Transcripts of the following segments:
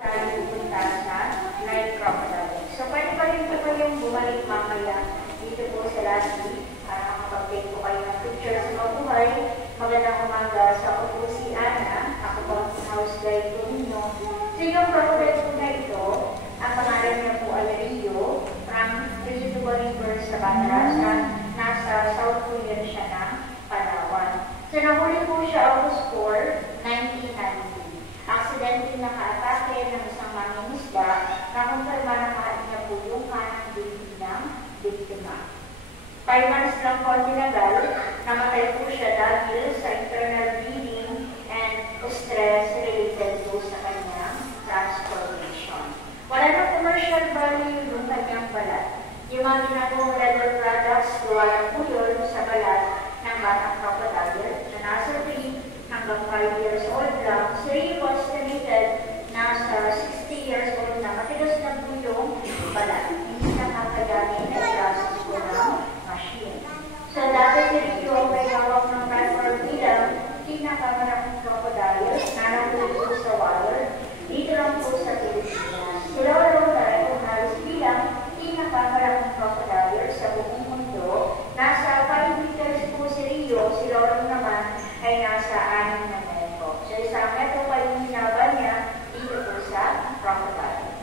tayo pupunta sa Night Crocodile. So, pwede pa rin po kayong bumalik mamaya dito po sa lobby para makapag-take po kayo ng picture sa mabuhay. Magandang umaga sa ako po si Ana. Ako po ang house guide po ninyo. So, yung crocodile po na ito, ang pangalan niya po ay Rio from Rizal River sa Batangas na nasa South Korea siya ng Palawan. So, nahuli po siya August 4, 1990. Aksidenteng naka-atake ng isang mangingisda na kumpirma na kain niya po yung kanang dibdib ng biktima. 5 months lang po tinagal, namatay po siya dahil sa internal bleeding and stress related po sa kanyang transformation. Wala na commercial value yung kanyang balat. Yung mga ginagawang leather products, gawa lang po yun sa balat ng batang crocodile na nasa 3 hanggang 5 years old lang. So, he was estimated nasa 60 years old na matigas na po yung balat. Hindi nakakagamit na process po ng machine. So, dati si Rio may hawak ng record bilang pinakamalaking crocodile na nahuli po sa wire dito lang po sa Pilipinas. Sila wala na-recognize bilang pinakamalaking crocodile sa buong mundo. Nasa 5 meters po si Rio, si Lolo naman ay nasa 6 na metro. So, isang metro pa yung hinaban niya dito po sa crocodile.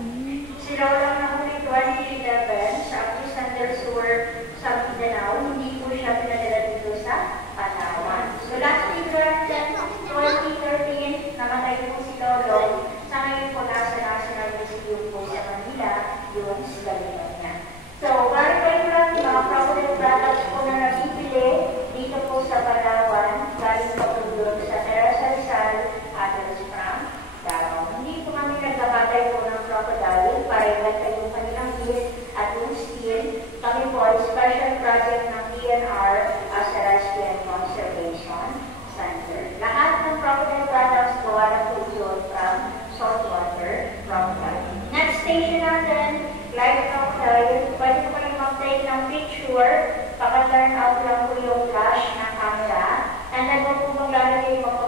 Si Lolo nahuli 2011 sa Alexander Sewer sa Mindanao, hindi po siya pinadala dito sa Palawan. So, last year, 2013, namatay po si Lolo. Sa ngayon po nasa National Museum po sa Manila, yung galingan niya. So, verify ko lang yung mga crocodile products po na nabibili dito po sa Palawan, galing po po doon sa Teresa Rizal, Adams from Davao. Hindi po kami nagkakatay po ng crocodile para ilagay yung kanilang gift at yung skin. Kami po ay special project ng PNR as a Rescue and Conservation Center. Lahat ng crocodile products po wala po yun from saltwater crocodile. Next station natin, live crocodile. Pwede po kayong mag-take ng picture. Paka-turn out lang po yung flash ng camera. And then, kung po maglalagay mo po